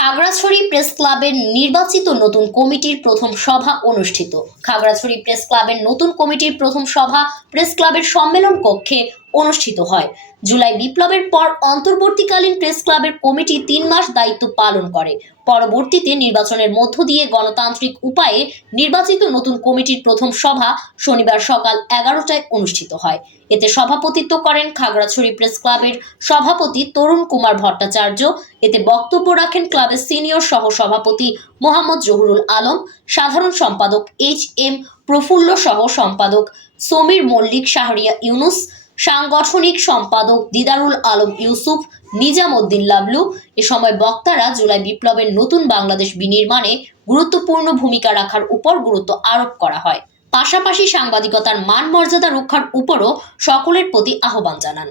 Khagrachari press ক্লাবের নির্বাচিত নতুন কমিটির প্রথম সভা অনুষ্ঠিত। খাগড়াছড়ি প্রেস ক্লাবের নতুন কমিটির প্রথম সভা প্রেস ক্লাবের সম্মেলন কক্ষে অনুষ্ঠিত হয়। জুলাই বিপ্লবের পর অন্তর্বর্তীকালীন প্রেস ক্লাবের কমিটি 3 মাস দায়িত্ব পালন করে। পরবর্তীতে নির্বাচনের মধ্য দিয়ে গণতান্ত্রিক উপায়ে নির্বাচিত নতুন কমিটির প্রথম সভা শনিবার সকাল 11টায় অনুষ্ঠিত হয়। এতে সভাপতিত্ব করেন খাগড়াছড়ি প্রেস ক্লাবের সভাপতি তরুণ কুমার ভট্টাচার্য। এতে বক্তব্য রাখেন ক্লাবের সিনিয়র সহ সভাপতি মোহাম্মদ জহুরুল আলম, সাধারণ সম্পাদক HM প্রফুল্ল সহ সম্পাদক সমীর মল্লিক, শাহরিয়া ইউনুস, সাংগঠনিক সম্পাদক দিদারুল আলম ইউসুফ, নিজামউদ্দিন লাবলু। এ সময় বক্তারা জুলাই বিপ্লবের নতুন বাংলাদেশ বিনির্মাণে গুরুত্বপূর্ণ ভূমিকা রাখার উপর গুরুত্ব আরোপ করা হয়। পাশাপাশি সাংবাদিকতার মান মর্যাদা রক্ষার উপরও সকলের প্রতি আহ্বান জানান।